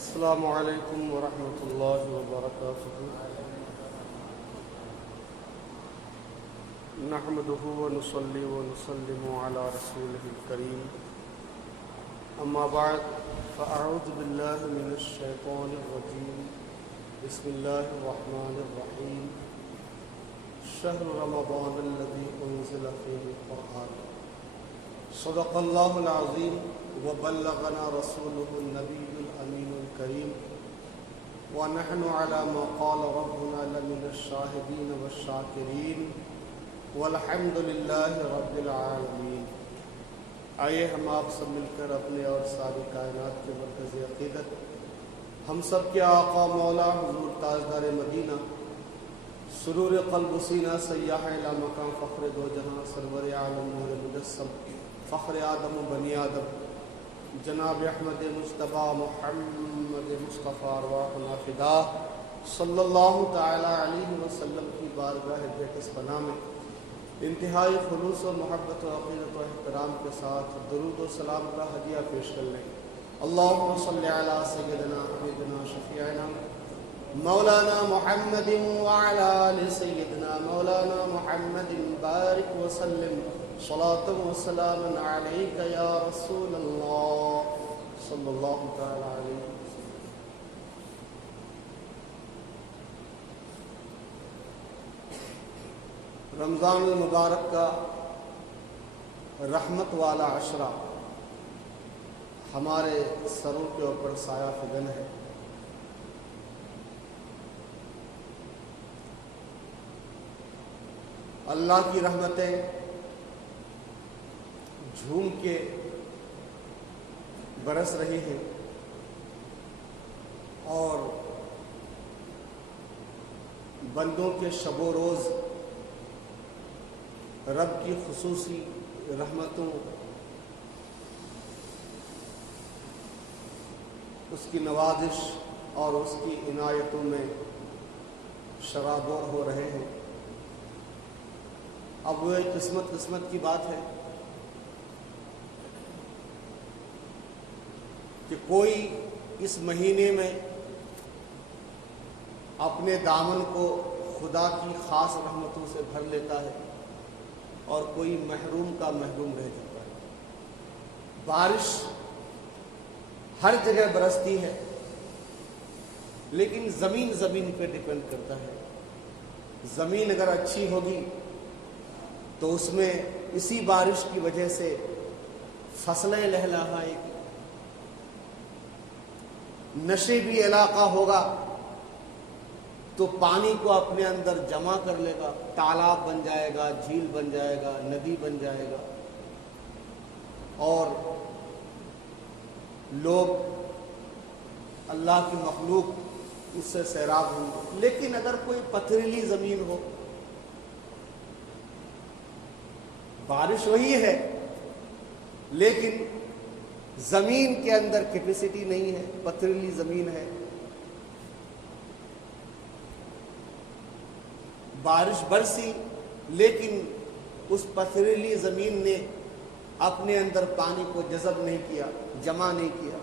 السلام علیکم ورحمۃ اللہ وبرکاتہ. نحمده ونصلي ونسلم على رسوله الكريم. اما بعد فاعوذ بالله من الشیطان الرجیم. بسم اللہ الرحمن الرحیم. شهر رمضان الذي انزل فيه القرآن. صدق اللہ العظیم وبلغنا رسوله النبی الامین الکریم. ونحن على ما قال ربنا لمن الشاہدین والشاکرین والحمد للہ رب العالمین. آئیے ہم آپ سب مل کر اپنے اور ساری کائنات کے مرکز عقیدت ہم سب کے آقا مولا حضور تاجدار مدینہ سرور قلب سینہ سیاح الی مقام فخر دو جہاں سرور عالم نور مجسم فخر آدم و بنی آدم جناب احمد مصطفیٰ محمد مصطفیٰ ارواحنا فدا صلی اللہ تعالی علیہ وسلم کی بارگاہ بیٹس پناہ میں انتہائی خلوص و محبت و عقیدت و احترام کے ساتھ درود و سلام کا ہدیہ پیش کر لیں. اللہم صلی علی سیدنا حبیبنا شفیعنا مولانا محمد وعلی آل سیدنا مولانا محمد بارک وسلم صلاۃ و سلام علیک یا رسول اللہ صلی اللہ تعالی علیہ وسلم. رمضان المبارک کا رحمت والا عشرہ ہمارے سروں کے اوپر سایہ فگن ہے. اللہ کی رحمتیں جھوم کے برس رہی ہیں اور بندوں کے شب و روز رب کی خصوصی رحمتوں اس کی نوازش اور اس کی عنایتوں میں شرابور ہو رہے ہیں. اب وہ ایک قسمت کی بات ہے کہ کوئی اس مہینے میں اپنے دامن کو خدا کی خاص رحمتوں سے بھر لیتا ہے اور کوئی محروم کا محروم رہ جاتا ہے. بارش ہر جگہ برستی ہے لیکن زمین پہ ڈیپینڈ کرتا ہے. زمین اگر اچھی ہوگی تو اس میں اسی بارش کی وجہ سے فصلیں لہلہائیں گی. نشیبی علاقہ ہوگا تو پانی کو اپنے اندر جمع کر لے گا، تالاب بن جائے گا، جھیل بن جائے گا، ندی بن جائے گا اور لوگ اللہ کی مخلوق اس سے سیراب ہوں گے. لیکن اگر کوئی پتھریلی زمین ہو، بارش وہی ہے لیکن زمین کے اندر کیپیسٹی نہیں ہے، پتھریلی زمین ہے، بارش برسی لیکن اس پتھریلی زمین نے اپنے اندر پانی کو جذب نہیں کیا، جمع نہیں کیا.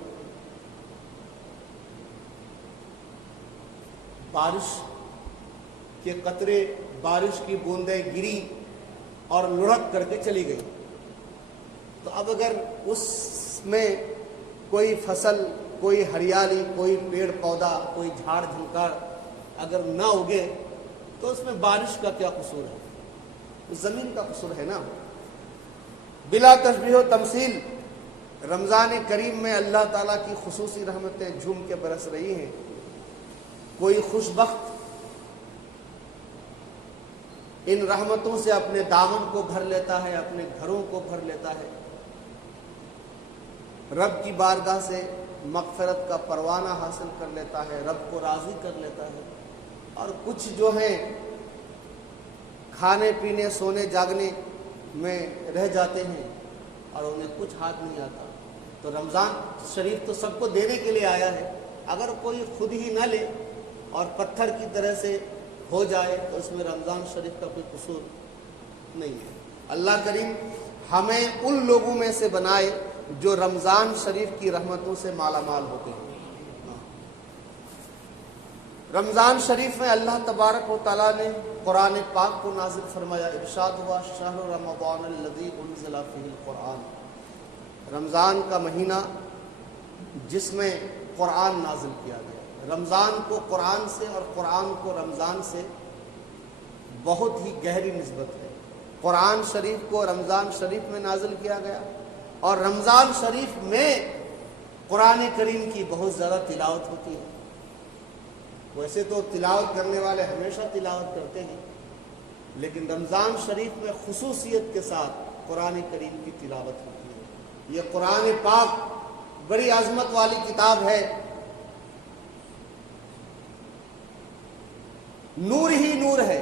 بارش کے قطرے، بارش کی بوندیں گری اور لڑک کر کے چلی گئی. تو اب اگر اس میں کوئی فصل، کوئی ہریالی، کوئی پیڑ پودا، کوئی جھاڑ جھنکار اگر نہ اگے تو اس میں بارش کا کیا قصور ہے؟ اس زمین کا قصور ہے نا. بلا تشبیہ و تمثیل رمضان کریم میں اللہ تعالیٰ کی خصوصی رحمتیں جھوم کے برس رہی ہیں. کوئی خوش بخت ان رحمتوں سے اپنے دامن کو بھر لیتا ہے، اپنے گھروں کو بھر لیتا ہے، رب کی بارگاہ سے مغفرت کا پروانہ حاصل کر لیتا ہے، رب کو راضی کر لیتا ہے. اور کچھ جو ہیں کھانے پینے سونے جاگنے میں رہ جاتے ہیں اور انہیں کچھ ہاتھ نہیں آتا. تو رمضان شریف تو سب کو دینے کے لیے آیا ہے. اگر کوئی خود ہی نہ لے اور پتھر کی طرح سے ہو جائے تو اس میں رمضان شریف کا کوئی قصور نہیں ہے. اللہ کریم ہمیں ان لوگوں میں سے بنائے جو رمضان شریف کی رحمتوں سے مالا مال ہوتے ہیں. رمضان شریف میں اللہ تبارک و تعالیٰ نے قرآن پاک کو نازل فرمایا. ارشاد ہوا شہر رمضان الذی انزل فیہ القرآن، رمضان کا مہینہ جس میں قرآن نازل کیا گیا. رمضان کو قرآن سے اور قرآن کو رمضان سے بہت ہی گہری نسبت ہے. قرآن شریف کو رمضان شریف میں نازل کیا گیا اور رمضان شریف میں قرآن کریم کی بہت زیادہ تلاوت ہوتی ہے. ویسے تو تلاوت کرنے والے ہمیشہ تلاوت کرتے ہیں، لیکن رمضان شریف میں خصوصیت کے ساتھ قرآن کریم کی تلاوت ہوتی ہے. یہ قرآن پاک بڑی عظمت والی کتاب ہے، نور ہی نور ہے.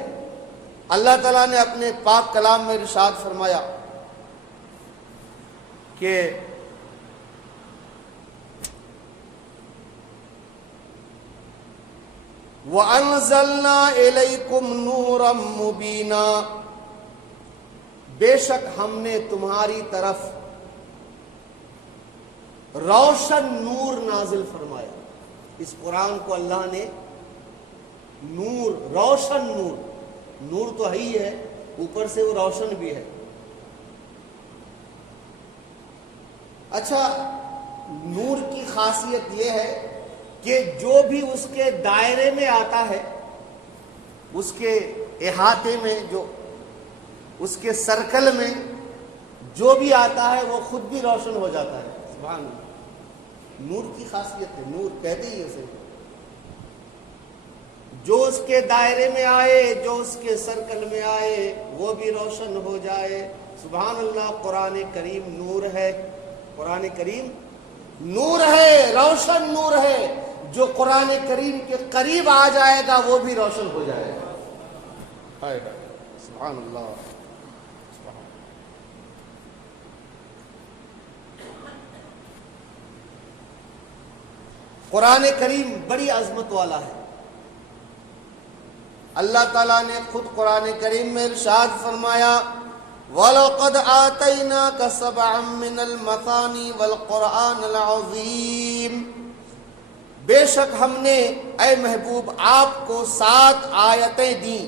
اللہ تعالیٰ نے اپنے پاک کلام میں ارشاد فرمایا کہ وَأَنزَلْنَا إِلَيْكُمْ نُورًا مُبِينًا، بے شک ہم نے تمہاری طرف روشن نور نازل فرمایا. اس قرآن کو اللہ نے نور، روشن نور، نور تو ہے ہی ہے، اوپر سے وہ روشن بھی ہے. اچھا، نور کی خاصیت یہ ہے کہ جو بھی اس کے دائرے میں آتا ہے، اس کے احاطے میں، جو اس کے سرکل میں جو بھی آتا ہے وہ خود بھی روشن ہو جاتا ہے. سبحان اللہ، نور کی خاصیت ہے. نور کہتے ہی اسے جو اس کے دائرے میں آئے، جو اس کے سرکل میں آئے وہ بھی روشن ہو جائے. سبحان اللہ، قرآن کریم نور ہے. قرآن کریم نور ہے، روشن نور ہے. جو قرآن کریم کے قریب آ جائے گا وہ بھی روشن ہو جائے گا. سبحان اللہ. قرآن کریم بڑی عظمت والا ہے. اللہ تعالیٰ نے خود قرآن کریم میں ارشاد فرمایا وَلَقَدْ آتَيْنَاكَ سَبْعًا مِّنَ الْمَثَانِي وَالْقُرْآنَ الْعَظِيمِ، بے شک ہم نے اے محبوب آپ کو 7 آیتیں دیں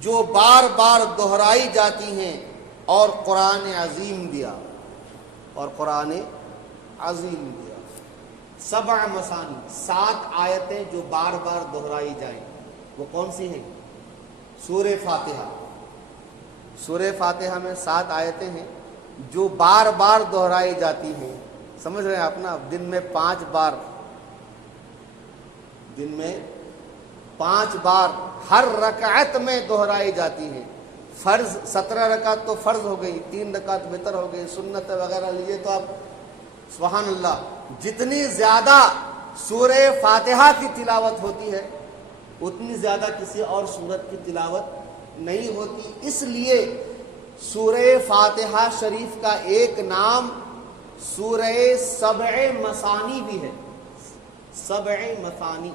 جو بار بار دہرائی جاتی ہیں، اور قرآن عظیم دیا، اور قرآن عظیم دیا. 7 مثانی، 7 آیتیں جو بار بار دہرائی جائیں. وہ کون سی ہیں؟ سورہ فاتحہ. سورہ فاتحہ میں 7 آیتیں ہیں جو بار بار دہرائی جاتی ہیں. سمجھ رہے ہیں آپ نا؟ دن میں 5 بار، دن میں 5 بار ہر رکعت میں دہرائی جاتی ہیں. فرض 17 رکعت تو فرض ہو گئی، 3 رکعت وتر ہو گئی، سنت وغیرہ لیے تو آپ سبحان اللہ جتنی زیادہ سورہ فاتحہ کی تلاوت ہوتی ہے اتنی زیادہ کسی اور سورت کی تلاوت نہیں ہوتی. اس لیے سورہ فاتحہ شریف کا ایک نام سورہ 7 مثانی بھی ہے. 7 مثانی،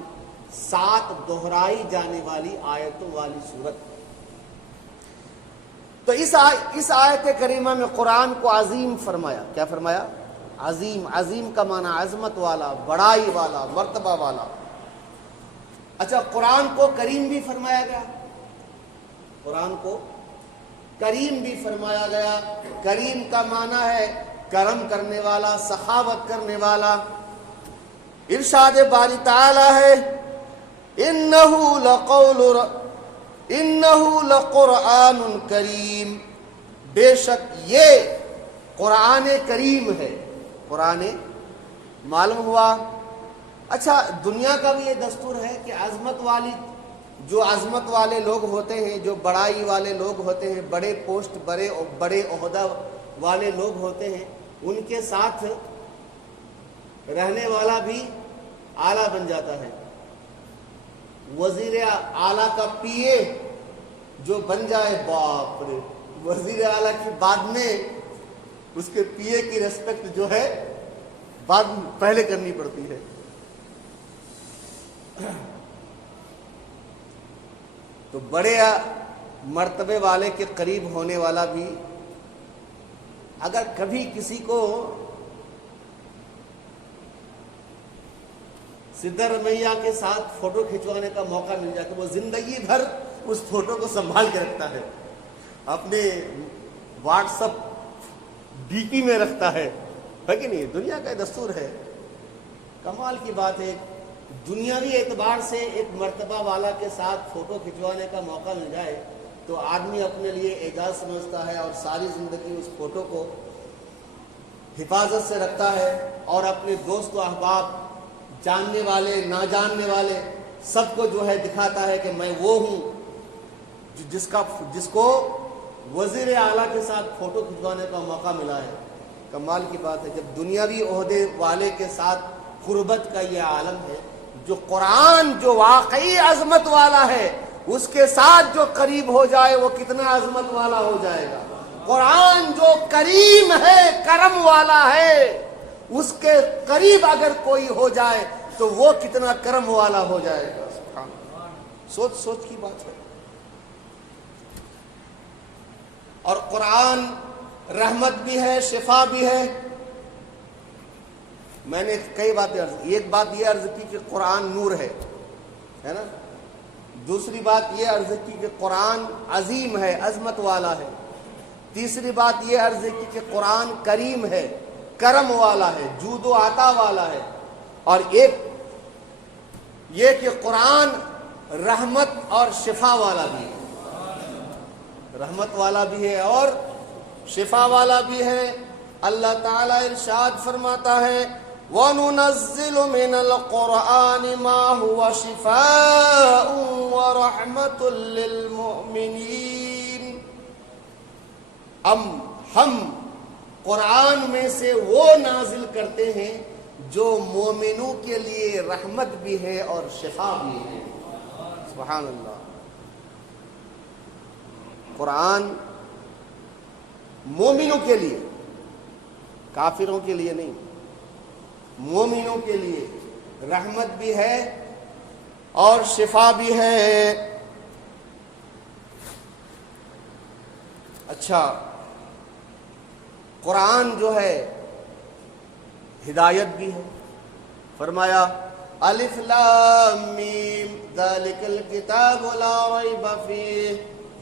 7 دہرائی جانے والی آیتوں والی سورت. تو اس آیت کریمہ میں قرآن کو عظیم فرمایا. کیا فرمایا؟ عظیم. عظیم کا معنی عظمت والا، بڑائی والا، مرتبہ والا. اچھا، قرآن کو کریم بھی فرمایا گیا. قرآن کو کریم بھی فرمایا گیا. کریم کا معنی ہے کرم کرنے والا، سخاوت کرنے والا. ارشاد باری تعالی ہے انہ لقرآن کریم، بے شک یہ قرآن کریم ہے. قرآن معلوم ہوا. اچھا، دنیا کا بھی یہ دستور ہے کہ جو عظمت والے لوگ ہوتے ہیں، جو بڑائی والے لوگ ہوتے ہیں، بڑے پوسٹ، بڑے عہدہ والے لوگ ہوتے ہیں، ان کے ساتھ رہنے والا بھی آلہ بن جاتا ہے. وزیر اعلیٰ کا پی اے جو بن جائے، باپ رے، وزیر اعلیٰ کی بعد میں اس کے پی اے کی ریسپیکٹ جو ہے پہلے کرنی پڑتی ہے. تو بڑے مرتبے والے کے قریب ہونے والا بھی اگر کبھی کسی کو سدھرمیا کے ساتھ فوٹو کھنچوانے کا موقع مل جائے تو وہ زندگی بھر اس فوٹو کو سنبھال کے رکھتا ہے، اپنے واٹس اپ ڈی پی میں رکھتا ہے کہ نہیں؟ دنیا کا دستور ہے۔ کمال کی بات ہے، دنیاوی اعتبار سے ایک مرتبہ والا کے ساتھ فوٹو کھنچوانے کا موقع مل جائے تو آدمی اپنے لیے اعزاز سمجھتا ہے اور ساری زندگی اس فوٹو کو حفاظت سے رکھتا ہے اور اپنے دوست و احباب، جاننے والے نہ جاننے والے سب کو جو ہے دکھاتا ہے کہ میں وہ ہوں جس کو وزیر اعلیٰ کے ساتھ فوٹو کھنچوانے کا موقع ملا ہے۔ کمال کی بات ہے، جب دنیاوی عہدے والے کے ساتھ قربت کا یہ عالم ہے، جو قرآن جو واقعی عظمت والا ہے اس کے ساتھ جو قریب ہو جائے وہ کتنا عظمت والا ہو جائے گا۔ قرآن جو کریم ہے، کرم والا ہے، اس کے قریب اگر کوئی ہو جائے تو وہ کتنا کرم والا ہو جائے گا۔ سبحان اللہ، سوچ کی بات ہے۔ اور قرآن رحمت بھی ہے، شفا بھی ہے۔ میں نے کئی باتیں ایک بات یہ عرض کی کہ قرآن نور ہے نا، دوسری بات یہ عرض کی کہ قرآن عظیم ہے، عظمت والا ہے، تیسری بات یہ عرض کی کہ قرآن کریم ہے، کرم والا ہے، جود و عطا والا ہے، اور ایک یہ کہ قرآن رحمت اور شفا والا بھی ہے، رحمت والا بھی ہے اور شفا والا بھی ہے۔ اللہ تعالیٰ ارشاد فرماتا ہے وَنُنَزِّلُ مِنَ الْقُرْآنِ مَا هُوَ شِفَاءٌ وَرَحْمَةٌ لِّلْمُؤْمِنِينَ، ہم قرآن میں سے وہ نازل کرتے ہیں جو مومنوں کے لیے رحمت بھی ہے اور شفا بھی ہے۔ سبحان اللہ، قرآن مومنوں کے لیے، کافروں کے لیے نہیں، مومنوں کے لیے رحمت بھی ہے اور شفا بھی ہے۔ اچھا، قرآن جو ہے ہدایت بھی ہے۔ فرمایا الف لام میم ذالک الکتاب لا ریب فیہ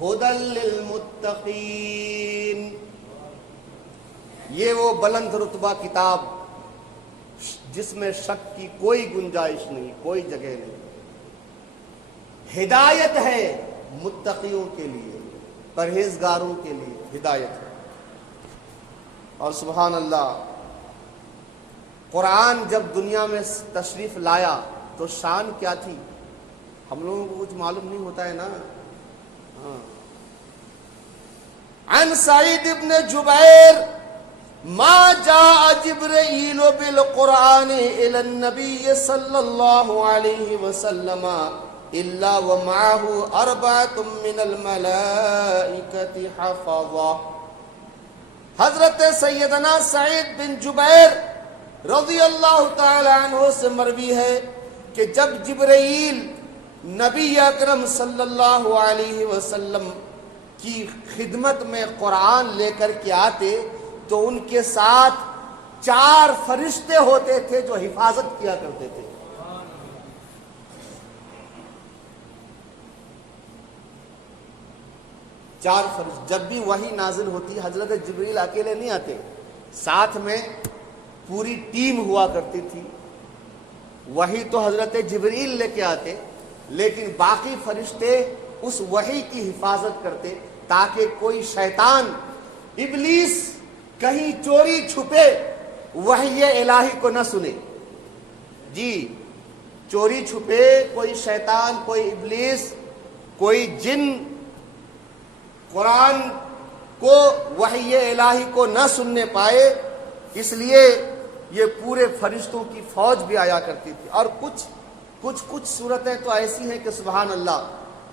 ھدی للمتقین، یہ وہ بلند رتبہ کتاب جس میں شک کی کوئی گنجائش نہیں، کوئی جگہ نہیں، ہدایت ہے متقیوں کے لیے، پرہیزگاروں کے لیے ہدایت ہے۔ اور سبحان اللہ، قرآن جب دنیا میں تشریف لایا تو شان کیا تھی ہم لوگوں کو کچھ معلوم نہیں ہوتا ہے نا۔ عن سعید ابن جبیر ما جاء جبرائیل بالقرآن الى النبی صلی اللہ علیہ وسلم الا ومعه 4 من الملائکۃ حفظہ۔ حضرت سیدنا سعید بن جبیر رضی اللہ تعالی عنہ سے مروی ہے کہ جب جبرائیل نبی اکرم صلی اللہ علیہ وسلم کی خدمت میں قرآن لے کر کے آتے تو ان کے ساتھ 4 فرشتے ہوتے تھے جو حفاظت کیا کرتے تھے۔ 4 فرشتے، جب بھی وحی نازل ہوتی حضرت جبریل اکیلے نہیں آتے، ساتھ میں پوری ٹیم ہوا کرتی تھی۔ وحی تو حضرت جبریل لے کے آتے لیکن باقی فرشتے اس وحی کی حفاظت کرتے تاکہ کوئی شیطان ابلیس کہیں چوری چھپے وحی الہی کو نہ سنے۔ جی، چوری چھپے کوئی شیطان، کوئی ابلیس، کوئی جن قرآن کو، وحی الہی کو نہ سننے پائے، اس لیے یہ پورے فرشتوں کی فوج بھی آیا کرتی تھی۔ اور کچھ صورتیں تو ایسی ہیں کہ سبحان اللہ،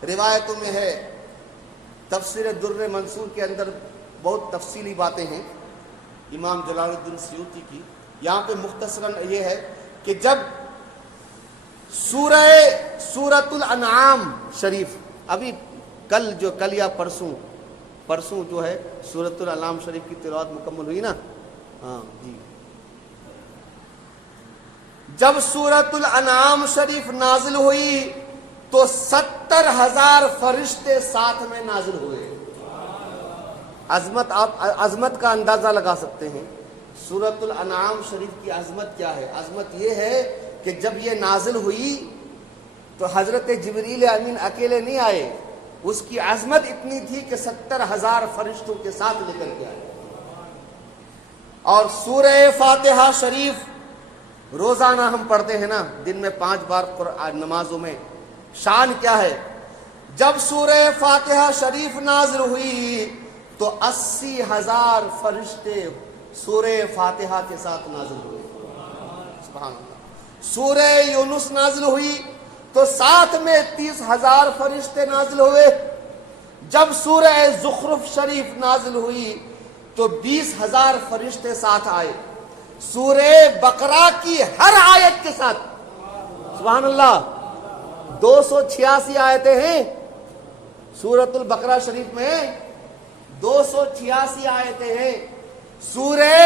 روایتوں میں ہے، تفسیر در منصور کے اندر بہت تفصیلی باتیں ہیں امام جلال الدین سیوطی کی۔ یہاں پہ مختصراً یہ ہے کہ جب سورۃ الانعام شریف، ابھی کل یا پرسوں جو ہے سورۃ الانعام شریف کی تلاوت مکمل ہوئی نا، ہاں جی، جب سورۃ الانعام شریف نازل ہوئی تو 70,000 فرشتے ساتھ میں نازل ہوئے. عظمت، آپ عظمت کا اندازہ لگا سکتے ہیں. سورۃ الانعام شریف کی عظمت کیا ہے؟ عظمت یہ ہے کہ جب یہ نازل ہوئی تو حضرت جبریل امین اکیلے نہیں آئے، اس کی عظمت اتنی تھی کہ 70,000 فرشتوں کے ساتھ لے کر کے آئے. اور سورہ فاتحہ شریف روزانہ ہم پڑھتے ہیں نا، دن میں 5 بار نمازوں میں. شان کیا ہے؟ جب سورہ فاتحہ شریف نازل ہوئی تو 80,000 فرشتے سورہ فاتحہ کے ساتھ نازل ہوئے. سبحان اللہ. سورہ یونس نازل ہوئی تو ساتھ میں 30,000 فرشتے نازل ہوئے. جب سورہ زخرف شریف نازل ہوئی تو 20,000 فرشتے ساتھ آئے. سورہ بقرہ کی ہر آیت کے ساتھ، سبحان اللہ، 286 آیتیں ہیں سورۃ البقرہ شریف میں، 286 آیتیں ہیں. سورہ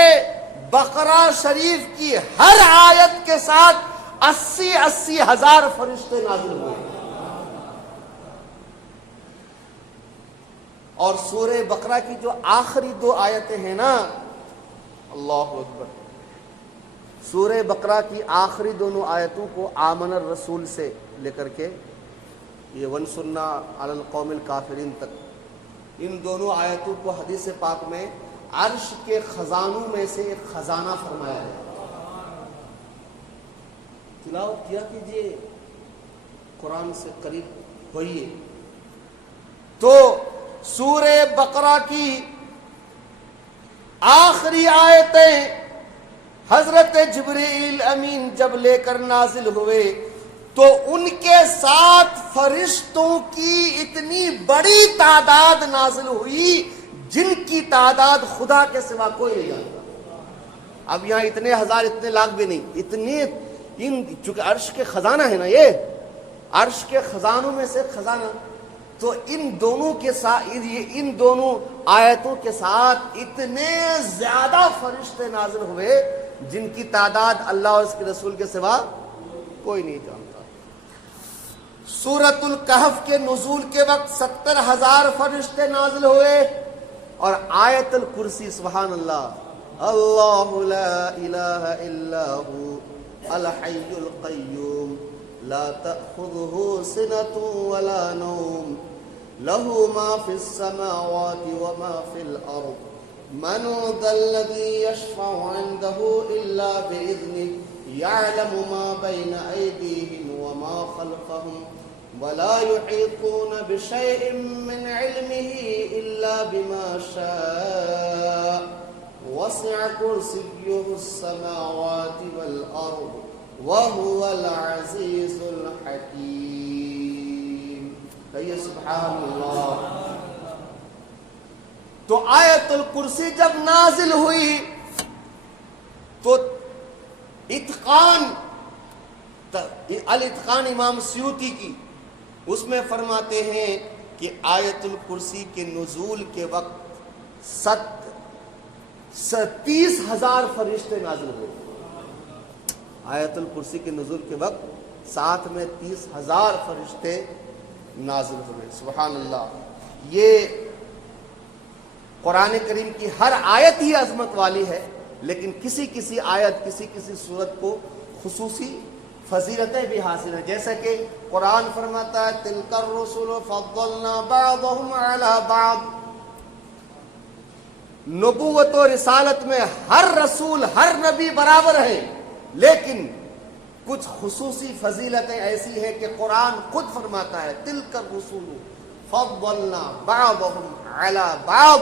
بقرہ شریف کی ہر آیت کے ساتھ 80,000 فرشتے نازل ہوئے. اور سورہ بقرہ کی جو آخری 2 آیتیں ہیں نا، اللہ اکبر، سورہ بقرہ کی آخری دونوں آیتوں کو آمن الرسول سے لے کر کے یہ وانصرنا علی القوم الکافرین تک، ان دونوں آیتوں کو حدیث پاک میں عرش کے خزانوں میں سے ایک خزانہ فرمایا ہے. تلاوت کیا کیجیے، قرآن سے قریب ہوئیے. تو سورہ بقرہ کی آخری آیتیں حضرت جبرائیل امین جب لے کر نازل ہوئے تو ان کے ساتھ فرشتوں کی اتنی بڑی تعداد نازل ہوئی جن کی تعداد خدا کے سوا کوئی نہیں جانتا. اب یہاں اتنے ہزار، اتنے لاکھ بھی نہیں، اتنے، ان چونکہ عرش کے خزانہ ہے نا، یہ عرش کے خزانوں میں سے خزانہ، تو ان دونوں کے ساتھ، ان دونوں آیتوں کے ساتھ اتنے زیادہ فرشتے نازل ہوئے جن کی تعداد اللہ اور اس کے رسول کے سوا کوئی نہیں جانتا. سورۃ الکہف کے نزول کے وقت 70,000 فرشتے نازل ہوئے. اور آیت الکرسی، سبحان اللہ، اللہ لا الہ الا هو الحی القیوم لا تأخذه سنة ولا نوم له ما في السماوات وما في الأرض من ذا الذي يشفع عنده إلا بإذنه يعلم ما بين أيديهم وما خلفهم ولا يحيطون بشيء من علمه إلا بما شاء وسع كرسيه السماوات والأرض وهو العزيز الحكيم. کہیے سبحان اللہ. تو آیت الکرسی جب نازل ہوئی تو اتقان، الاتقان امام سیوطی کی، اس میں فرماتے ہیں کہ آیت الکرسی کے نزول کے وقت 30,000 فرشتے نازل ہوئے. آیت الکرسی کے نزول کے وقت ساتھ میں 30,000 فرشتے نازل ہوئے. سبحان اللہ. یہ قرآن کریم کی ہر آیت ہی عظمت والی ہے، لیکن کسی کسی آیت، کسی کسی سورت کو خصوصی فضیلتیں بھی حاصل ہیں. جیسا کہ قرآن فرماتا ہے تلک الرسل فضلنا بعضهم علی بعض. نبوت و رسالت میں ہر رسول، ہر نبی برابر ہے، لیکن کچھ خصوصی فضیلتیں ایسی ہیں کہ قرآن خود فرماتا ہے تلک الرسل فضلنا بعضهم علی بعض.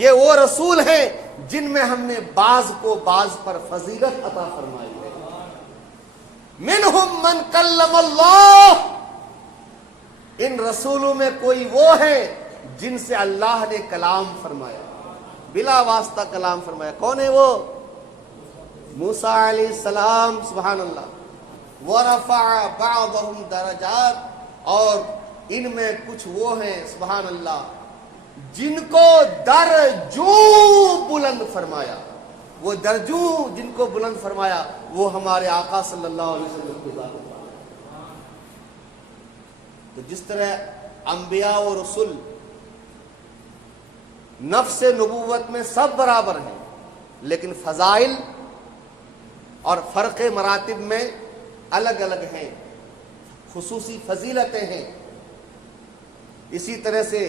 یہ وہ رسول ہیں جن میں ہم نے بعض کو بعض پر فضیلت عطا فرمائی ہے. منہم من کلم اللہ، ان رسولوں میں کوئی وہ ہے جن سے اللہ نے کلام فرمایا، بلا واسطہ کلام فرمایا. کون ہے وہ؟ موسیٰ علیہ السلام. سبحان اللہ. ورفع بعضهم درجات، اور ان میں کچھ وہ ہیں سبحان اللہ جن کو درجوں بلند فرمایا. وہ درجوں جن کو بلند فرمایا وہ ہمارے آقا صلی اللہ علیہ وسلم کی ذات پاک ہے۔ تو جس طرح انبیاء و رسول نفس نبوت میں سب برابر ہیں، لیکن فضائل اور فرق مراتب میں الگ الگ ہیں، خصوصی فضیلتیں ہیں۔ اسی طرح سے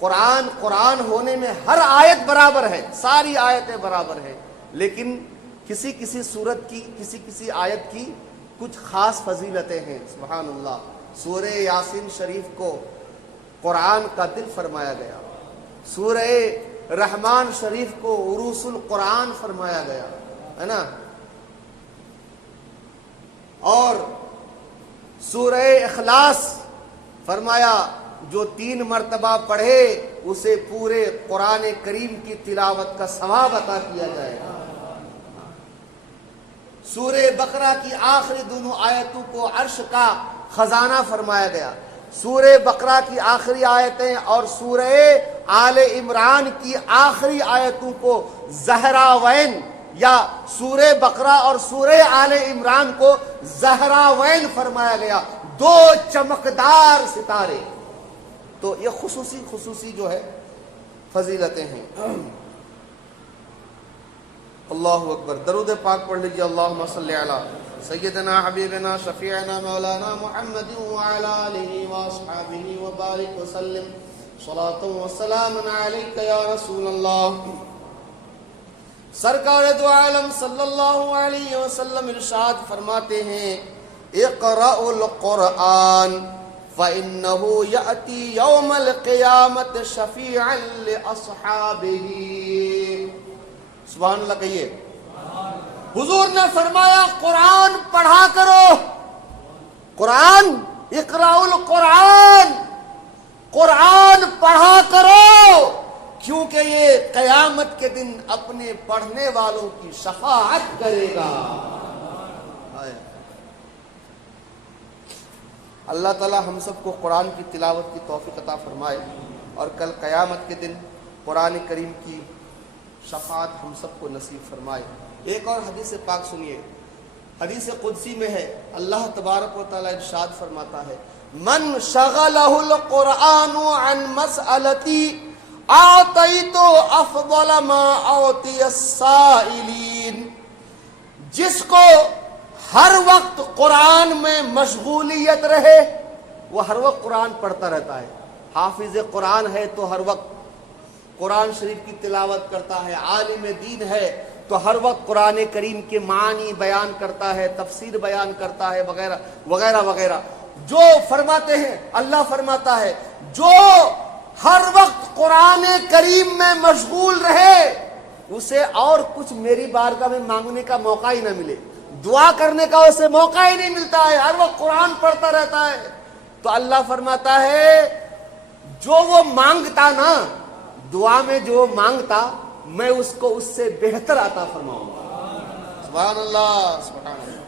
قرآن ہونے میں ہر آیت برابر ہے، ساری آیتیں برابر ہیں، لیکن کسی کسی سورت کی، کسی آیت کی کچھ خاص فضیلتیں ہیں۔ سبحان اللہ، سورہ یاسین شریف کو قرآن کا دل فرمایا گیا، سورہ رحمان شریف کو عروس القرآن فرمایا گیا ہے نا، اور سورہ اخلاص فرمایا جو 3 مرتبہ پڑھے اسے پورے قرآن کریم کی تلاوت کا ثواب عطا کیا جائے گا۔ سورہ بقرہ کی آخری دونوں آیتوں کو عرش کا خزانہ فرمایا گیا۔ سورہ بقرہ کی آخری آیتیں اور سورہ آل عمران کی آخری آیتوں کو زہراوین، یا سورہ بقرہ اور سورہ آل عمران کو زہراوین فرمایا گیا، 2 چمکدار ستارے۔ تو یہ خصوصی جو ہے فضیلتیں ہیں۔ اللہ اکبر، درود پاک پڑھ لیجیے، اللہم صلی علی سیدنا حبیبنا شفیعنا مولانا محمد وعلی آلہ واصحابہ وبارک وسلم، صلاۃ و سلام علیک یا رسول اللہ۔ سرکار دو عالم صلی اللہ علیہ وسلم ارشاد فرماتے ہیں، اقرأوا القرآن فَإِنَّهُ يَأْتِي يَوْمَ الْقِيَامَةِ شَفِيعًا لِأَصْحَابِهِ۔ سبحان اللہ کہیے۔ حضور نے فرمایا قرآن پڑھا کرو، قرآن، اقرأوا القرآن، قرآن پڑھا کرو، کیونکہ یہ قیامت کے دن اپنے پڑھنے والوں کی شفاعت کرے گا۔ اللہ تعالی ہم سب کو قرآن کی تلاوت کی توفیق عطا فرمائے، اور کل قیامت کے دن قرآن کریم کی شفاعت ہم سب کو نصیب فرمائے۔ ایک اور حدیث پاک سنیے، حدیث قدسی میں ہے، اللہ تبارک و تعالی ارشاد فرماتا ہے، من شغلہ القرآن عن مسئلتی اعطیت افضل ما اعطی السائلین۔ جس کو ہر وقت قرآن میں مشغولیت رہے، وہ ہر وقت قرآن پڑھتا رہتا ہے، حافظ قرآن ہے تو ہر وقت قرآن شریف کی تلاوت کرتا ہے، عالم دین ہے تو ہر وقت قرآن کریم کے معنی بیان کرتا ہے، تفسیر بیان کرتا ہے، وغیرہ وغیرہ وغیرہ۔ جو فرماتے ہیں، اللہ فرماتا ہے، جو ہر وقت قرآن کریم میں مشغول رہے اسے اور کچھ میری بارگاہ میں مانگنے کا موقع ہی نہ ملے، دعا کرنے کا اسے موقع ہی نہیں ملتا ہے، ہر وقت قرآن پڑھتا رہتا ہے، تو اللہ فرماتا ہے جو وہ مانگتا نا، دعا میں جو مانگتا میں اس کو اس سے بہتر عطا فرماؤں گا۔ سبحان اللہ، سبحان اللہ۔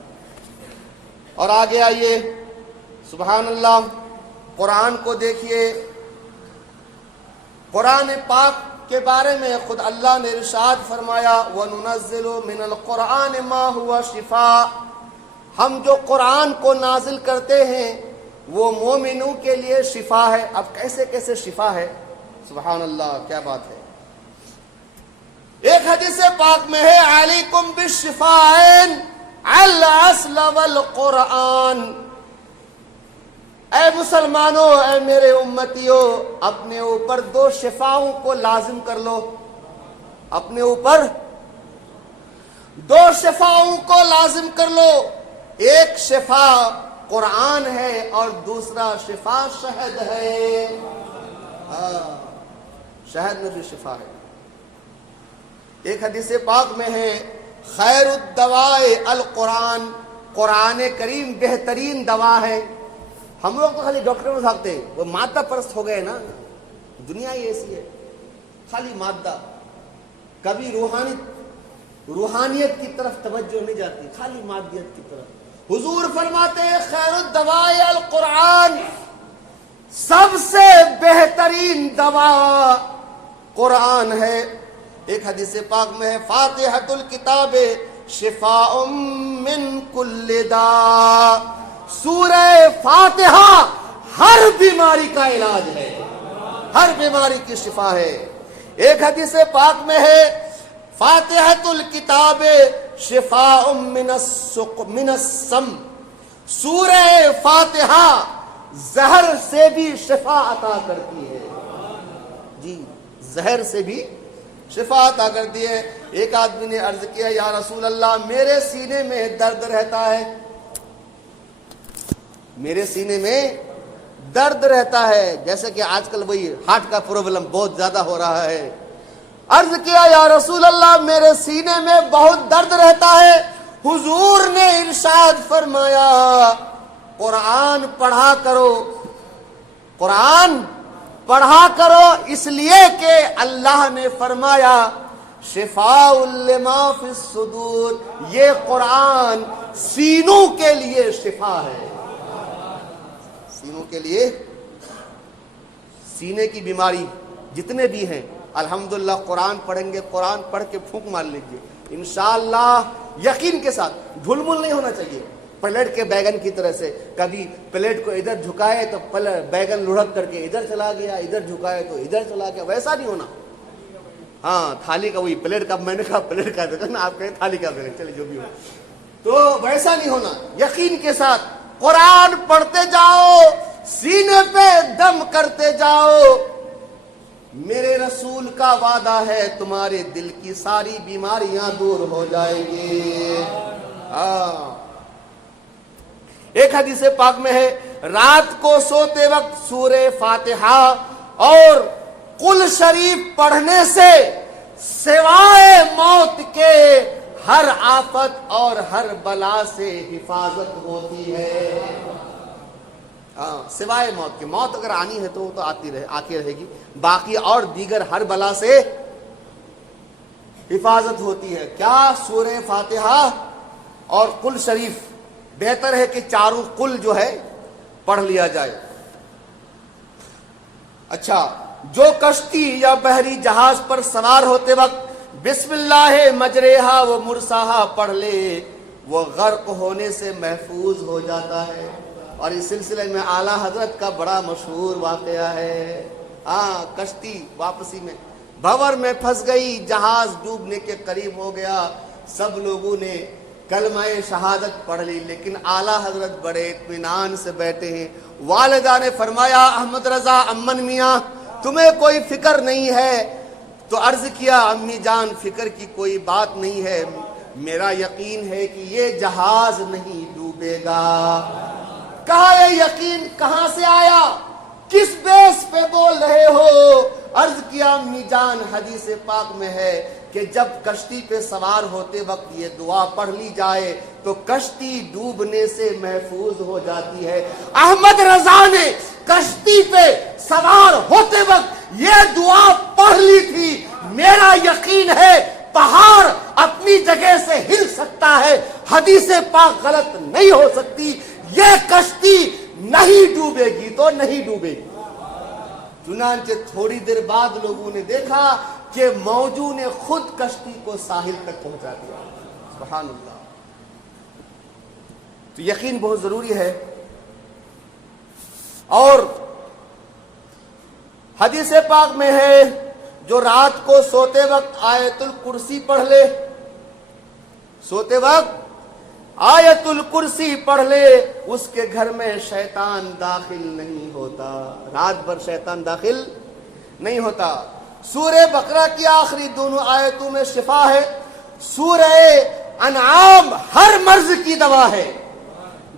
اور آگے آئیے، سبحان اللہ، قرآن کو دیکھیے، قرآن پاک کے بارے میں خود اللہ نے ارشاد فرمایا، وَنُنَزِّلُ مِنَ الْقُرْآنِ مَا هُوَ شِفَاءٌ۔ ہم جو قرآن کو نازل کرتے ہیں وہ مومنوں کے لیے شفا ہے۔ اب کیسے کیسے شفا ہے، سبحان اللہ، کیا بات ہے۔ ایک حدیث پاک میں ہے، علیکم بالشفاءین العسل والقرآن۔ اے مسلمانوں، اے میرے امتیوں، اپنے اوپر 2 شفاؤں کو لازم کر لو، اپنے اوپر 2 شفاؤں کو لازم کر لو۔ ایک شفا قرآن ہے اور دوسرا شفا شہد ہے۔ شہد میں بھی شفا ہے۔ ایک حدیث پاک میں ہے، خیر الدواء القرآن، قرآن کریم بہترین دوا ہے۔ ہم لوگ تو خالی ڈاکٹر میں بھاگتے ہیں، وہ مادہ پرست ہو گئے نا، دنیا ہی ایسی ہے، خالی مادہ، کبھی روحانیت کی طرف توجہ نہیں جاتی، خالی مادیت کی طرف۔ حضور فرماتے ہیں، خیر الدواء القرآن، سب سے بہترین دوا قرآن ہے۔ ایک حدیث پاک میں ہے، فاتحۃ الکتاب شفاء من کل داء. سورہ فاتحہ ہر بیماری کا علاج ہے، ہر بیماری کی شفا ہے. ایک حدیث پاک میں ہے فاتحۃ الکتاب شفاء من السم. سورہ فاتحہ زہر سے بھی شفا عطا کرتی ہے. جی، زہر سے بھی شفا عطا کرتی ہے. ایک آدمی نے عرض کیا یا رسول اللہ میرے سینے میں درد رہتا ہے، میرے سینے میں درد رہتا ہے، جیسے کہ آج کل وہی ہارٹ کا پرابلم بہت زیادہ ہو رہا ہے. عرض کیا یا رسول اللہ میرے سینے میں بہت درد رہتا ہے. حضور نے ارشاد فرمایا قرآن پڑھا کرو، قرآن پڑھا کرو، اس لیے کہ اللہ نے فرمایا شفاء لما فی الصدور، یہ قرآن سینوں کے لیے شفا ہے. سینوں کے لیے، سینے کی بیماری جتنے بھی ہیں الحمدللہ قرآن پڑھیں گے، قرآن پڑھ کے پھونک مار لیجیے انشاءاللہ یقین کے ساتھ. دھول مل نہیں ہونا چاہیے پلیٹ کے بیگن کی طرح سے، کبھی پلیٹ کو ادھر جھکائے تو بیگن لڑک کر کے ادھر چلا گیا، ادھر جھکائے تو ادھر چلا گیا، ویسا نہیں ہونا. ہاں تھالی کا وہی پلیٹ کا، میں نے کہا پلیٹ کا بیگن، آپ کہیں تھالی کا بیگن، چلے جو بھی ہو، تو ویسا نہیں ہونا. یقین کے ساتھ قرآن پڑھتے جاؤ، سینے پہ دم کرتے جاؤ. میرے رسول کا وعدہ ہے تمہارے دل کی ساری بیماریاں دور ہو جائیں گی. ایک حدیث پاک میں ہے رات کو سوتے وقت سورہ فاتحہ اور قل شریف پڑھنے سے سوائے موت کے ہر آفت اور ہر بلا سے حفاظت ہوتی ہے. سوائے موت کے، موت اگر آنی ہے تو وہ تو آتی رہے گی، باقی اور دیگر ہر بلا سے حفاظت ہوتی ہے. کیا؟ سورہ فاتحہ اور قل شریف. بہتر ہے کہ چاروں قل جو ہے پڑھ لیا جائے. اچھا، جو کشتی یا بحری جہاز پر سوار ہوتے وقت بسم اللہ مجریہا و مرساہا پڑھ لے وہ غرق ہونے سے محفوظ ہو جاتا ہے. اور اس سلسلے میں اعلیٰ حضرت کا بڑا مشہور واقعہ ہے. کشتی واپسی میں بھور میں پھنس گئی، جہاز ڈوبنے کے قریب ہو گیا، سب لوگوں نے کلمہ شہادت پڑھ لی، لیکن اعلیٰ حضرت بڑے اطمینان سے بیٹھے ہیں. والدہ نے فرمایا احمد رضا امن میاں تمہیں کوئی فکر نہیں ہے؟ تو عرض کیا امی جان فکر کی کوئی بات نہیں ہے، میرا یقین ہے کہ یہ جہاز نہیں ڈوبے گا. کہا یہ یقین کہاں سے آیا، کس بیس پہ بول رہے ہو؟ عرض کیا امی جان حدیث پاک میں ہے کہ جب کشتی پہ سوار ہوتے وقت یہ دعا پڑھ لی جائے تو کشتی ڈوبنے سے محفوظ ہو جاتی ہے. احمد رضا نے کشتی پہ سوار ہوتے وقت یہ دعا پڑھ لی تھی. میرا یقین ہے پہاڑ اپنی جگہ سے ہل سکتا ہے، حدیث پاک غلط نہیں ہو سکتی. یہ کشتی نہیں ڈوبے گی تو نہیں ڈوبے گی. چنانچہ تھوڑی دیر بعد لوگوں نے دیکھا کہ موجوں نے خود کشتی کو ساحل تک پہنچا دیا. سبحان اللہ. تو یقین بہت ضروری ہے. اور حدیث پاک میں ہے جو رات کو سوتے وقت آیت الکرسی پڑھ لے، سوتے وقت آیت الکرسی پڑھ لے، اس کے گھر میں شیطان داخل نہیں ہوتا، رات بھر شیطان داخل نہیں ہوتا. سورہ بقرہ کی آخری دونوں آیتوں میں شفا ہے. سورہ انعام ہر مرض کی دوا ہے.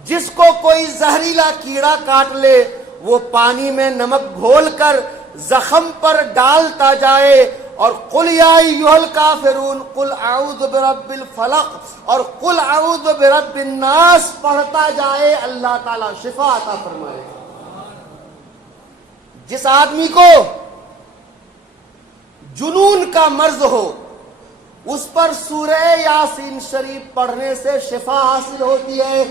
جس کو کوئی زہریلا کیڑا کاٹ لے وہ پانی میں نمک گھول کر زخم پر ڈالتا جائے اور قل یا ایھا الکافرون قل اعوذ برب الفلق اور قل اعوذ برب الناس پڑھتا جائے، اللہ تعالی شفا عطا فرمائے. جس آدمی کو جنون کا مرض ہو اس پر سورہ یاسین شریف پڑھنے سے شفا حاصل ہوتی ہے.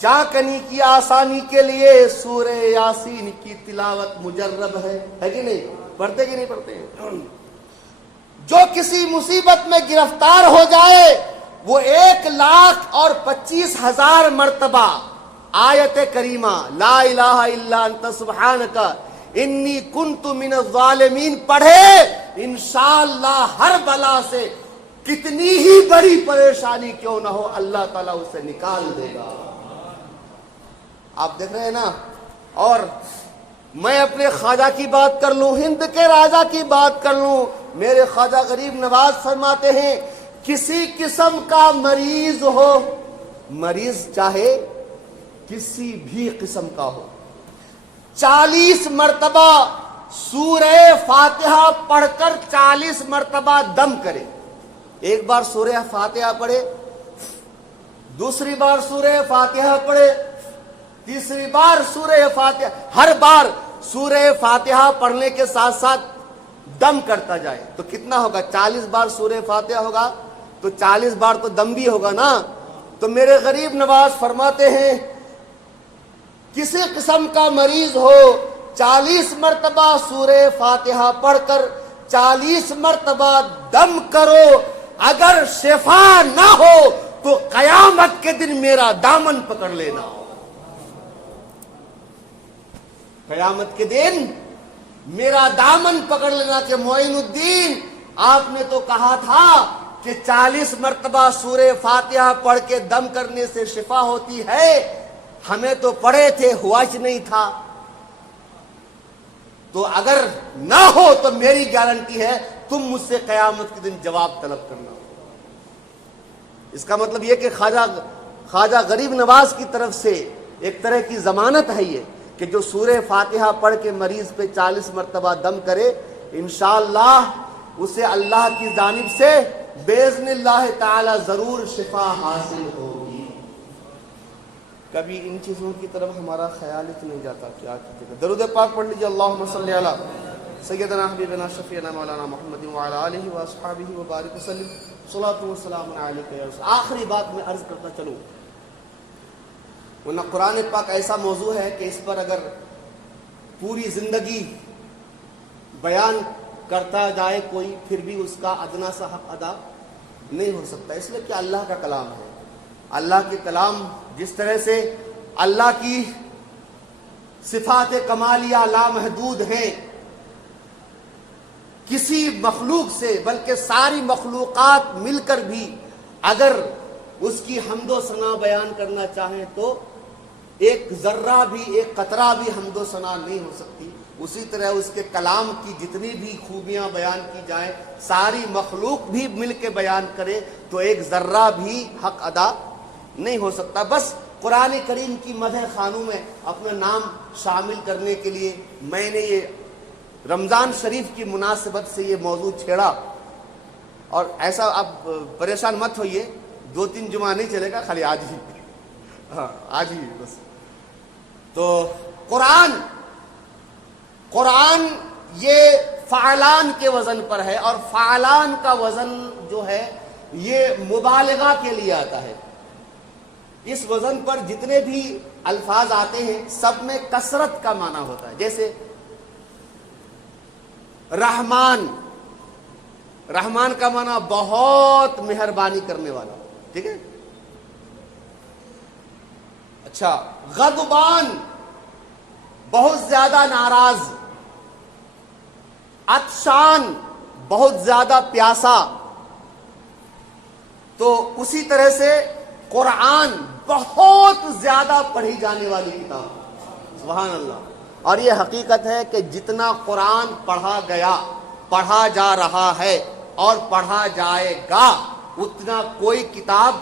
جاں کنی کی آسانی کے لیے سورہ یاسین کی تلاوت مجرب ہے کہ نہیں؟ پڑھتے کہ نہیں پڑھتے؟ جو کسی مصیبت میں گرفتار ہو جائے وہ 1,25,000 مرتبہ آیت کریمہ لا الہ الا انت سبحانک انی کنت من الظالمین پڑھے، انشاءاللہ ہر بلا سے کتنی ہی بڑی پریشانی کیوں نہ ہو اللہ تعالیٰ اسے نکال دے گا۔ آپ دیکھ رہے ہیں نا۔ اور میں اپنے خواجہ کی بات کر لوں، ہند کے راجا کی بات کر لوں، میرے خواجہ غریب نواز فرماتے ہیں کسی قسم کا مریض ہو، مریض چاہے کسی بھی قسم کا ہو، 40 مرتبہ سورہ فاتحہ پڑھ کر 40 مرتبہ دم کرے۔ ایک بار سورہ فاتحہ پڑھے، دوسری بار سورہ فاتحہ پڑھے، تیسری بار سورہ فاتحہ، ہر بار سورہ فاتحہ پڑھنے کے ساتھ ساتھ دم کرتا جائے تو کتنا ہوگا؟ 40 بار سورہ فاتحہ ہوگا تو 40 بار تو دم بھی ہوگا نا۔ تو میرے غریب نواز فرماتے ہیں کسی قسم کا مریض ہو 40 مرتبہ سورہ فاتحہ پڑھ کر 40 مرتبہ دم کرو، اگر شفا نہ ہو تو قیامت کے دن میرا دامن پکڑ لینا۔ قیامت کے دن میرا دامن پکڑ لینا کہ معین الدین آپ نے تو کہا تھا کہ 40 مرتبہ سورہ فاتحہ پڑھ کے دم کرنے سے شفا ہوتی ہے، ہمیں تو پڑھے تھے ہوا ہی نہیں تھا، تو اگر نہ ہو تو میری گارنٹی ہے تم مجھ سے قیامت کے دن جواب طلب کرنا۔ اس کا مطلب یہ کہ خواجہ غریب نواز کی طرف سے ایک طرح کی ضمانت ہے یہ کہ جو سورہ فاتحہ پڑھ کے مریض پہ 40 مرتبہ دم کرے انشاءاللہ اسے اللہ کی جانب سے باذن اللہ تعالی ضرور شفا حاصل ہوگی۔ کبھی ان چیزوں کی طرف ہمارا خیال ہی نہیں جاتا، کیا کہتے ہیں۔ درود پاک پڑھ لیجیے، اللہم صلی علی سیدنا حبیبنا شفیعنا مولانا محمد وعلی آلہ واصحابہ وبارک وسلم، صلاۃ و سلام علیک یا رسول۔ آخری بات میں عرض کرتا چلوں، ورنہ قرآن پاک ایسا موضوع ہے کہ اس پر اگر پوری زندگی بیان کرتا جائے کوئی پھر بھی اس کا ادنا سا حق ادا نہیں ہو سکتا، اس لیے کہ اللہ کا کلام ہے۔ اللہ کے کلام جس طرح سے اللہ کی صفات کمالیہ لامحدود ہیں، کسی مخلوق سے بلکہ ساری مخلوقات مل کر بھی اگر اس کی حمد و ثنا بیان کرنا چاہیں تو ایک ذرہ بھی ایک قطرہ بھی حمد و ثنا نہیں ہو سکتی، اسی طرح اس کے کلام کی جتنی بھی خوبیاں بیان کی جائیں ساری مخلوق بھی مل کے بیان کرے تو ایک ذرہ بھی حق ادا نہیں ہو سکتا۔ بس قرآن کریم کی مدح خانوں میں اپنا نام شامل کرنے کے لیے میں نے یہ رمضان شریف کی مناسبت سے یہ موضوع چھیڑا، اور ایسا آپ پریشان مت ہوئیے، 2-3 جمعہ نہیں چلے گا، خالی آج ہی، ہاں آج ہی بس۔ تو قرآن یہ فعلان کے وزن پر ہے، اور فعلان کا وزن جو ہے یہ مبالغہ کے لیے آتا ہے۔ اس وزن پر جتنے بھی الفاظ آتے ہیں سب میں کثرت کا معنی ہوتا ہے، جیسے رحمان کا معنی بہت مہربانی کرنے والا، ٹھیک ہے۔ اچھا، غضبان بہت زیادہ ناراض، عطشان بہت زیادہ پیاسا۔ تو اسی طرح سے قرآن بہت زیادہ پڑھی جانے والی کتاب، سبحان اللہ۔ اور یہ حقیقت ہے کہ جتنا قرآن پڑھا گیا، پڑھا جا رہا ہے اور پڑھا جائے گا، اتنا کوئی کتاب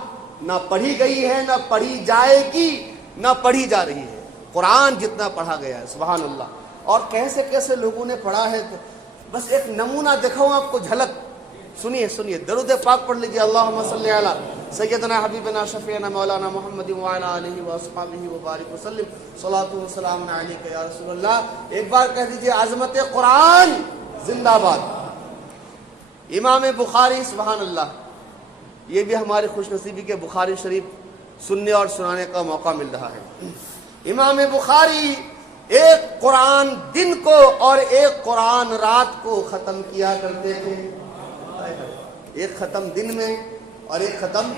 نہ پڑھی گئی ہے، نہ پڑھی جائے گی، نہ پڑھی جا رہی ہے۔ قرآن جتنا پڑھا گیا ہے، سبحان اللہ۔ اور کیسے کیسے لوگوں نے پڑھا ہے، بس ایک نمونہ دکھاؤں آپ کو، جھلک سنیے درود پاک پڑھ لیجیے، اللہم صلی علی سیدنا حبیبنا شفیعنا مولانا محمد وعلی آلہ واصحابہ وبارک وسلم، صلاۃ و سلام علیک یا رسول اللہ۔ ایک بار کہہ دیجیے عظمت قرآن زندہ باد۔ امام بخاری، سبحان اللہ، یہ بھی ہماری خوش نصیبی کے بخاری شریف سننے اور سنانے کا موقع مل رہا ہے۔ امام بخاری ایک قرآن دن کو اور ایک قرآن رات کو ختم کیا کرتے تھے۔ ایک ختم دن میں اور ایک ختم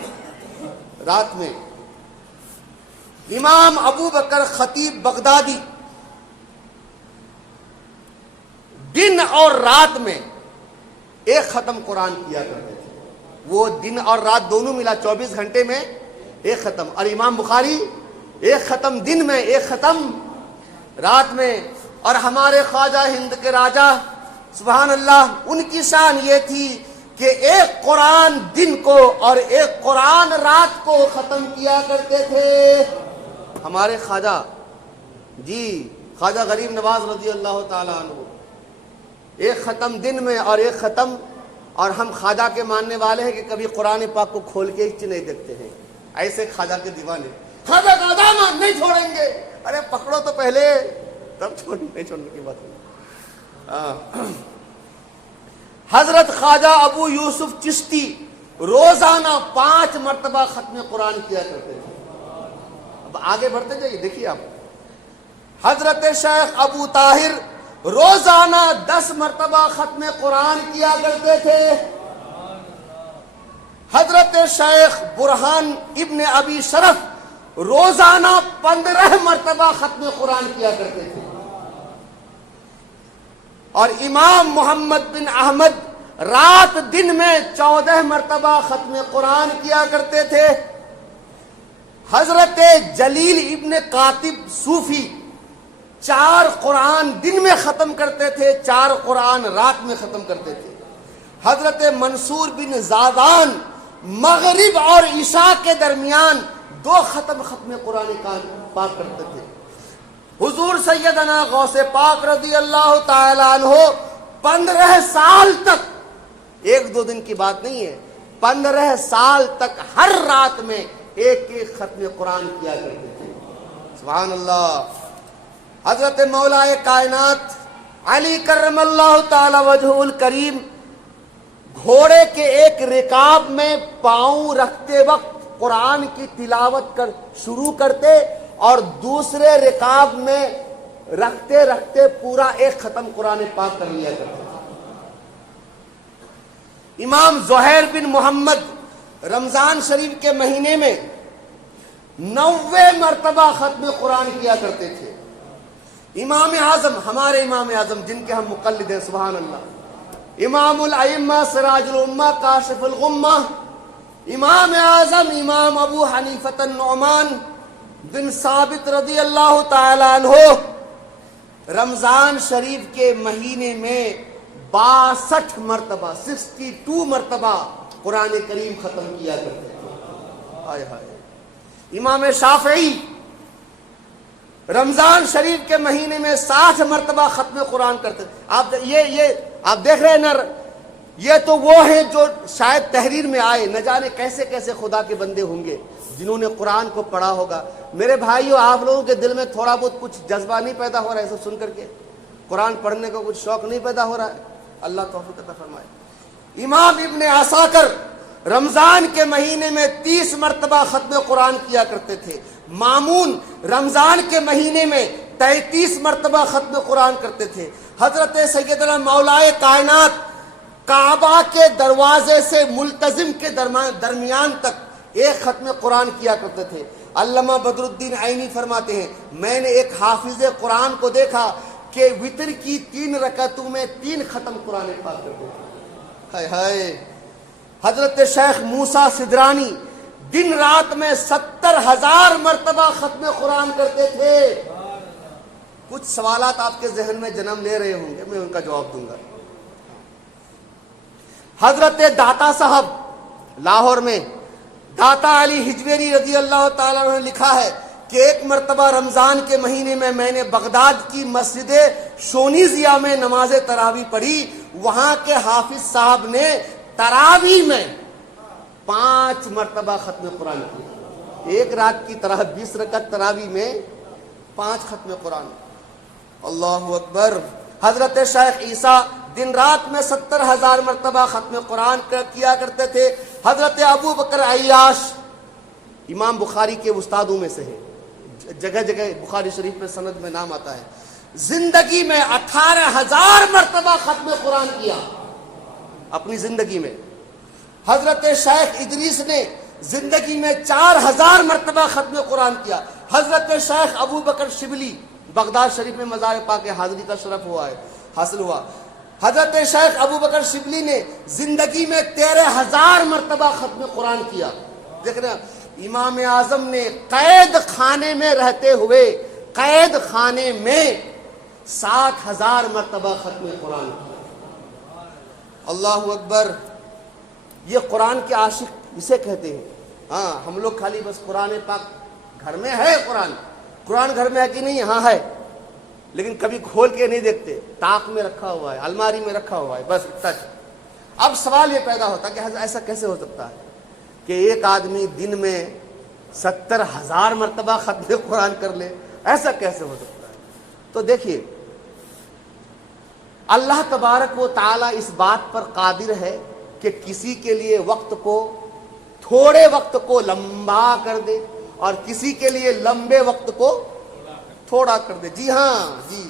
رات میں. امام ابو بکر خطیب بغدادی دن اور رات میں ایک ختم قرآن کیا کرتے تھے. وہ دن اور رات دونوں ملا 24 گھنٹے میں ایک ختم. اور امام بخاری ایک ختم دن میں ایک ختم رات میں. اور ہمارے خواجہ ہند کے راجہ سبحان اللہ ان کی شان یہ تھی کہ ایک قرآن دن کو اور ایک قرآن رات کو ختم کیا کرتے تھے. ہمارے خواجہ جی خواجہ غریب نواز رضی اللہ تعالیٰ عنہ ایک ختم دن میں اور ایک ختم. اور ہم خواجہ کے ماننے والے ہیں کہ کبھی قرآن پاک کو کھول کے ہی نہیں دیکھتے ہیں. ایسے خواجہ کے دیوانے خواجہ کا دامن نہیں چھوڑیں گے. ارے پکڑو تو پہلے تب نہیں چھوڑنے کی بات ہے. حضرت خواجہ ابو یوسف چشتی روزانہ 5 مرتبہ ختم قرآن کیا کرتے تھے. اب آگے بڑھتے جائیے دیکھیے آپ. حضرت شیخ ابو طاہر روزانہ 10 مرتبہ ختم قرآن کیا کرتے تھے. حضرت شیخ برہان ابن ابی شرف روزانہ 15 مرتبہ ختم قرآن کیا کرتے تھے. اور امام محمد بن احمد رات دن میں 14 مرتبہ ختم قرآن کیا کرتے تھے. حضرت جلیل ابن کاتب صوفی 4 قرآن دن میں ختم کرتے تھے, 4 قرآن رات میں ختم کرتے تھے. حضرت منصور بن زادان مغرب اور عشاء کے درمیان 2 ختم قرآن پاک کرتے تھے. حضور سیدنا غوث پاک رضی اللہ تعالی عنہ 15 سال تک, 1-2 دن کی بات نہیں ہے, 15 سال تک ہر رات میں ایک ختم قرآن کیا کرتے تھے. سبحان اللہ. حضرت مولا کائنات علی کرم اللہ تعالی وجہ الکریم گھوڑے کے ایک رکاب میں پاؤں رکھتے وقت قرآن کی تلاوت شروع کرتے اور دوسرے رکاب میں رکھتے رکھتے پورا ایک ختم قرآن پاک کر لیا کرتے. امام زہیر بن محمد رمضان شریف کے مہینے میں 90 مرتبہ ختم قرآن کیا کرتے تھے. امام اعظم ہمارے امام اعظم جن کے ہم مقلد ہیں سبحان اللہ, امام الائمہ سراج الامہ کاشف الغمہ, امام اعظم امام ابو حنیفۃ النعمان بن ثابت رضی اللہ تعالی عنہ رمضان شریف کے مہینے میں 62 مرتبہ 62 مرتبہ قرآن کریم ختم کیا کرتے تھے. ہائے ہائے. امام شافعی رمضان شریف کے مہینے میں 60 مرتبہ ختم قرآن کرتے تھے. آپ دیکھ رہے ہیں نا, یہ تو وہ ہیں جو شاید تحریر میں آئے, نہ جانے کیسے کیسے خدا کے بندے ہوں گے جنہوں نے قرآن کو پڑھا ہوگا. میرے بھائیو, آپ لوگوں کے دل میں تھوڑا بہت کچھ جذبہ نہیں پیدا ہو رہا ہے ایسا سن کر کے؟ قرآن پڑھنے کا کچھ شوق نہیں پیدا ہو رہا ہے؟ اللہ توفیق عطا فرمائے. امام ابن عساکر رمضان کے مہینے میں 30 مرتبہ ختم قرآن کیا کرتے تھے. مامون رمضان کے مہینے میں 33 مرتبہ ختم قرآن کرتے تھے. حضرت سیدنا مولائے کائنات کعبہ کے دروازے سے ملتزم کے درمیان تک ایک ختم قرآن کیا کرتے تھے. علامہ بدر الدین عینی فرماتے ہیں, میں نے ایک حافظ قرآن کو دیکھا کہ وتر کی 3 رکعتوں میں 3 ختم قرآن پاک کرتے تھے. ہائے ہائے. حضرت شیخ موسیٰ سدرانی دن رات میں 70,000 مرتبہ ختم قرآن کرتے تھے. کچھ سوالات آپ کے ذہن میں جنم لے رہے ہوں گے, میں ان کا جواب دوں گا. حضرت داتا صاحب لاہور میں داتا علی ہجویری رضی اللہ تعالیٰ عنہ نے لکھا ہے کہ ایک مرتبہ رمضان کے مہینے میں نے بغداد کی مسجد شونیزیا میں نماز تراویح پڑھی. وہاں کے حافظ صاحب نے تراویح میں 5 مرتبہ ختم قرآن کیا. ایک رات کی 20 رکعت تراویح میں 5 ختم قرآن. اللہ اکبر. حضرت شیخ عیسیٰ دن رات میں 70,000 مرتبہ ختم قرآن کیا کرتے تھے. حضرت ابو بکر عیاش امام بخاری کے استادوں میں سے ہے, جگہ جگہ بخاری شریف میں سند میں نام آتا ہے. زندگی میں 18,000 مرتبہ ختم قرآن کیا اپنی زندگی میں. حضرت شیخ ادریس نے زندگی میں 4000 مرتبہ ختم قرآن کیا. حضرت شیخ ابو بکر شبلی بغداد شریف میں مزار پاک حاضری کا شرف حاصل ہوا. حضرت شیخ ابو بکر شبلی نے زندگی میں 13000 مرتبہ ختم قرآن کیا. دیکھنا امام اعظم نے قید خانے میں رہتے ہوئے قید خانے میں 7000 مرتبہ ختم قرآن کیا. اللہ اکبر. یہ قرآن کے عاشق اسے کہتے ہیں. ہاں ہم لوگ خالی بس قرآن پاک گھر میں ہے، قرآن گھر میں ہے کہ نہیں؟ ہاں ہے، لیکن کبھی کھول کے نہیں دیکھتے. طاق میں رکھا ہوا ہے، الماری میں رکھا ہوا ہے، بس سچ. اب سوال یہ پیدا ہوتا ہے کہ ایسا کیسے ہو سکتا ہے کہ ایک آدمی دن میں 70,000 مرتبہ ختم قرآن کر لے؟ ایسا کیسے ہو سکتا ہے؟ تو دیکھیے اللہ تبارک و تعالی اس بات پر قادر ہے کہ کسی کے لیے وقت کو تھوڑے وقت کو لمبا کر دے اور کسی کے لیے لمبے وقت کو تھوڑا کر دے. جی ہاں جی.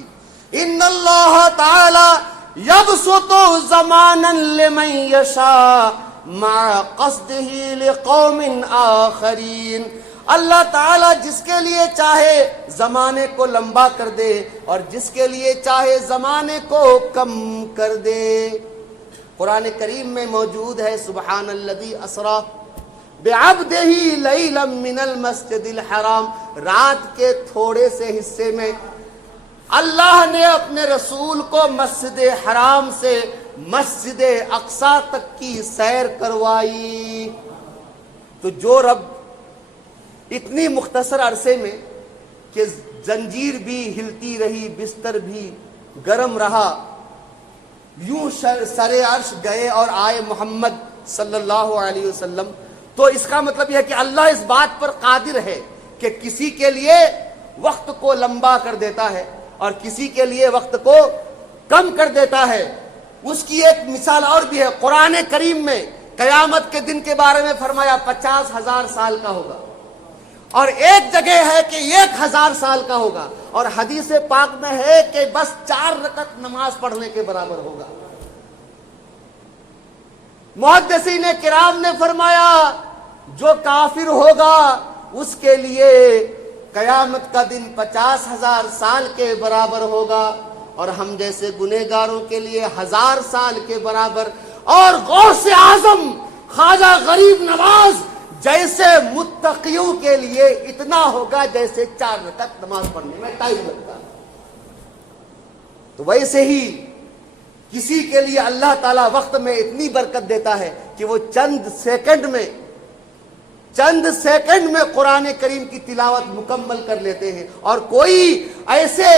ان اللہ تعالی یبسط زمانا لمن یشاء مع قصده لقوم آخرین. اللہ تعالیٰ جس کے لیے چاہے زمانے کو لمبا کر دے اور جس کے لیے چاہے زمانے کو کم کر دے. قرآن کریم میں موجود ہے سبحان الذی اسری بعبدہ لیلا من المسجد الحرام. رات کے تھوڑے سے حصے میں اللہ نے اپنے رسول کو مسجد حرام سے مسجد اقصی تک کی سیر کروائی. تو جو رب اتنی مختصر عرصے میں کہ زنجیر بھی ہلتی رہی، بستر بھی گرم رہا، یوں سر عرش گئے اور آئے محمد صلی اللہ علیہ وسلم، تو اس کا مطلب یہ ہے کہ اللہ اس بات پر قادر ہے کہ کسی کے لیے وقت کو لمبا کر دیتا ہے اور کسی کے لیے وقت کو کم کر دیتا ہے. اس کی ایک مثال اور بھی ہے. قرآن کریم میں قیامت کے دن کے بارے میں فرمایا 50,000 سال کا ہوگا، اور ایک جگہ ہے کہ 1,000 سال کا ہوگا، اور حدیث پاک میں ہے کہ بس 4 رکعت نماز پڑھنے کے برابر ہوگا. محدثین کرام نے فرمایا جو کافر ہوگا اس کے لیے قیامت کا دن 50,000 سال کے برابر ہوگا، اور ہم جیسے گنہگاروں کے لیے 1000 سال کے برابر. اور غوث اعظم خواجہ غریب نواز جیسے متقیوں کے لیے اتنا ہوگا جیسے 4 رکعت نماز پڑھنے میں ٹائم لگتا ہے. تو ویسے ہی کسی کے لیے اللہ تعالیٰ وقت میں اتنی برکت دیتا ہے کہ وہ چند سیکنڈ میں قرآن کریم کی تلاوت مکمل کر لیتے ہیں. اور کوئی ایسے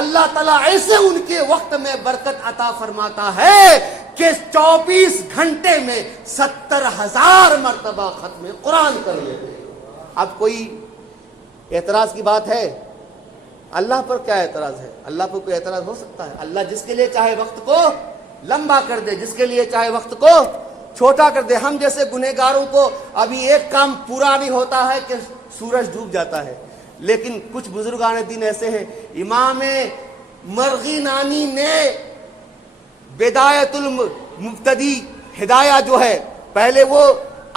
اللہ تعالیٰ ایسے ان کے وقت میں برکت عطا فرماتا ہے کہ 24 گھنٹے میں 70,000 مرتبہ ختم قرآن کر لیتے ہیں. اب کوئی اعتراض کی بات ہے؟ اللہ پر کیا اعتراض ہے؟ اللہ پر کوئی اعتراض ہو سکتا ہے؟ اللہ جس کے لیے چاہے وقت کو لمبا کر دے، جس کے لیے چاہے وقت کو چھوٹا کر دے. ہم جیسے گنہگاروں کو ابھی ایک کام پورا نہیں ہوتا ہے کہ سورج ڈوب جاتا ہے، لیکن کچھ بزرگان دین ایسے ہیں. امام مرغی نانی نے بدایت المبتدی ہدایہ جو ہے پہلے وہ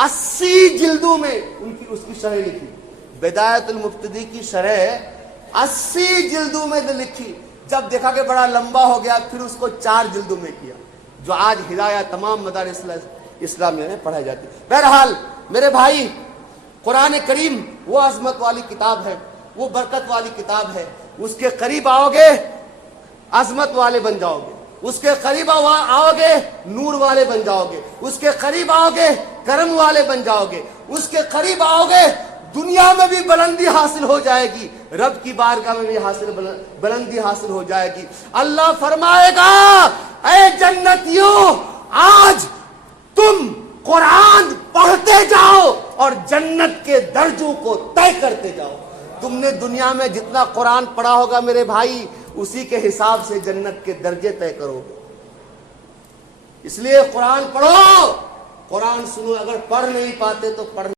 80 جلدوں میں اس کی شرح لکھی. بدایت المبتدی کی شرح 80 جلدوں میں لکھی. جب دیکھا کہ بڑا لمبا ہو گیا پھر اس کو 4 جلدوں میں کیا، جو آج ہدایہ تمام مدارس اسلامیہ میں پڑھائی جاتی. بہرحال میرے بھائی، قرآن کریم وہ عظمت والی کتاب ہے، وہ برکت والی کتاب ہے. اس کے قریب آؤ گے عظمت والے بن جاؤ گے، اس کے قریب آؤ گے نور والے بن جاؤ گے، اس کے قریب آؤ گے کرم والے بن جاؤ گے، اس کے قریب آؤ گے دنیا میں بھی بلندی حاصل ہو جائے گی، رب کی بارگاہ میں بھی بلندی حاصل ہو جائے گی. اللہ فرمائے گا اے جنتیوں، آج تم قرآن پڑھتے جاؤ اور جنت کے درجوں کو طے کرتے جاؤ. تم نے دنیا میں جتنا قرآن پڑھا ہوگا میرے بھائی، اسی کے حساب سے جنت کے درجے طے کرو گے. اس لیے قرآن پڑھو، قرآن سنو. اگر پڑھ نہیں پاتے تو پڑھ